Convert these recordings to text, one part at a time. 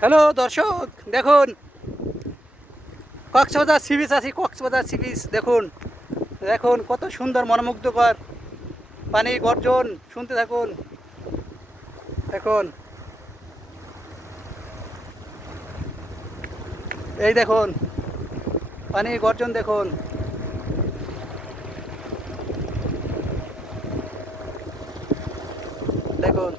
Hello, দর্শক, দেখুন। Cox's Bazar sea beach আছি, কক্সবাজার সি বিচ দেখুন। দেখুন, কত সুন্দর, মনোমুগ্ধকর পানির গর্জন, শুনতে থাকুন। দেখুন। এই দেখুন, পানির গর্জন দেখুন। দেখুন।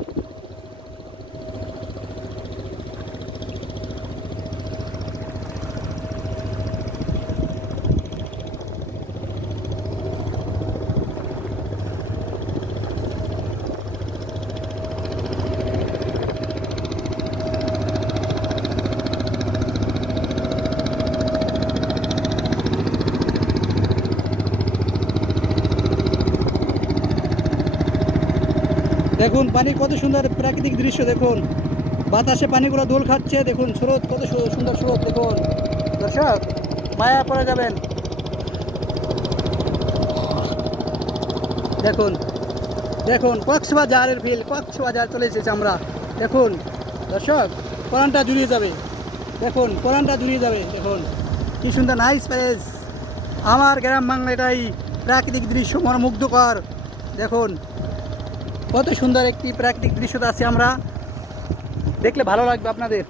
দেখুন, পানি কত সুন্দর প্রাকৃতিক দৃশ্য, দেখুন। বাতাসে পানিগুলো দোল খাচ্ছে, দেখুন, স্রোত কত সুন্দর স্রোত, দেখুন। দর্শক, মায়া পড়ে যাবেন। দেখুন দেখুন, কক্সবাজারের ফিল কক্সবাজার চলে এসেছি আমরা। দেখুন, দর্শক, কোরআনটা জুড়িয়ে যাবে। দেখুন, কোরআনটা জুড়িয়ে যাবে, দেখুন। কি সুন্দর নাইস প্লেস আমার গ্রাম বাংলা এটাই প্রাকৃতিক দৃশ্য, মনোমুগ্ধকর। দেখুন কত সুন্দর একটি প্রাকৃতিক দৃশ্য আছে আমরা। দেখলে ভালো লাগবে আপনাদের।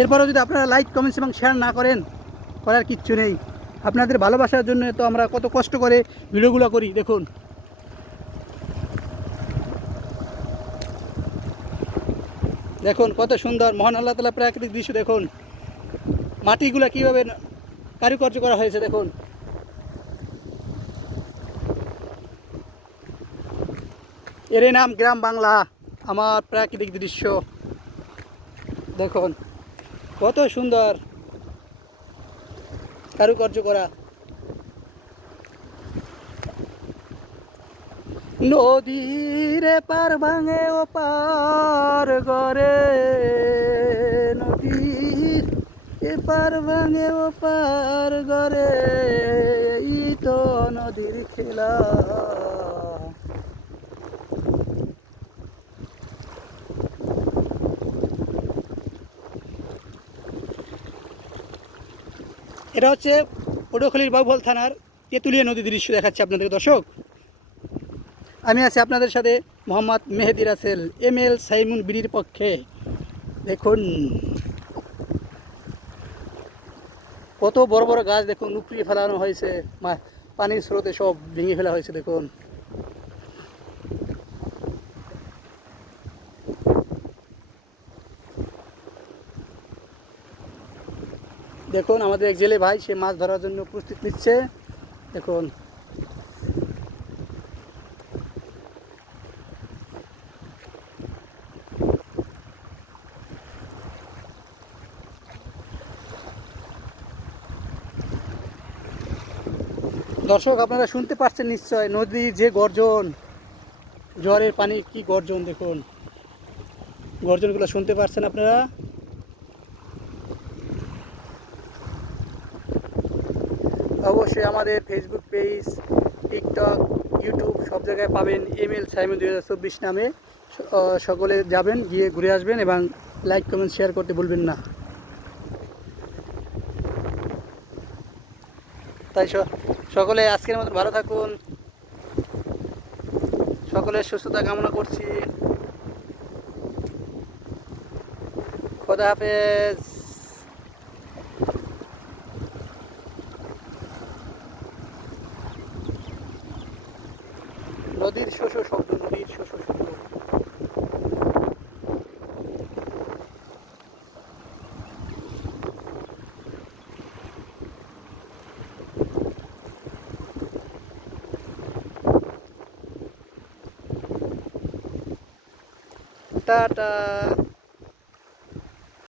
এরপরেও যদি আপনারা লাইক কমেন্টস এবং শেয়ার না করেন, করার কিচ্ছু নেই। আপনাদের ভালোবাসার জন্য তো আমরা কত কষ্ট করে ভিডিওগুলো করি, দেখুন। দেখুন, কত সুন্দর, মহান আল্লাহ তালা প্রাকৃতিক দৃশ্য, দেখুন। মাটিগুলো কীভাবে কারুকার্য করা হয়েছে, দেখুন। এরই নাম গ্রাম বাংলা, আমার প্রাকৃতিক দৃশ্য। দেখুন, কত সুন্দর কারুকার্য করা। নদীর পার ভাঙে ও পার গরে নদীর এপার ভাঙে ও পার গরে এই তো নদীর খেলা। এটা হচ্ছে পটুয়াখালীর বাবুল থানার তেঁতুলিয়া নদীর দৃশ্য দেখাচ্ছে আপনাদের দর্শক। আমি আছি আপনাদের সাথে মোহাম্মদ মেহেদি রাসেল, এম এল সাইমুন বিডির পক্ষে। দেখুন, কত বড় বড় গাছ দেখুন, উপড়িয়ে ফেলানো হয়েছে পানির স্রোতে সব ভেঙে ফেলা হয়েছে, দেখুন। দেখুন, আমাদের এক জেলে ভাই, সে মাছ ধরার জন্য প্রস্তুত নিচ্ছে। দেখুন। দর্শক, আপনারা শুনতে পাচ্ছেন নিশ্চয়, নদীর যে গর্জন জ্বরের পানির কি গর্জন, দেখুন। গর্জনগুলো শুনতে পাচ্ছেন আপনারা? অবশ্যই আমাদের ফেসবুক পেজ টিকটক ইউটিউব সব জায়গায় পাবেন এমএল সাইমন দুই হাজার চব্বিশ নামে। সকলে যাবেন, গিয়ে ঘুরে আসবেন এবং লাইক কমেন্ট শেয়ার করতে ভুলবেন না। তাই সকলে আজকের মতো ভালো থাকুন। সকলের সুস্থতা কামনা করছি। খোদা হাফেজ। নদীর শোষ শব্দ নদীর শোষ শব্দ টাটা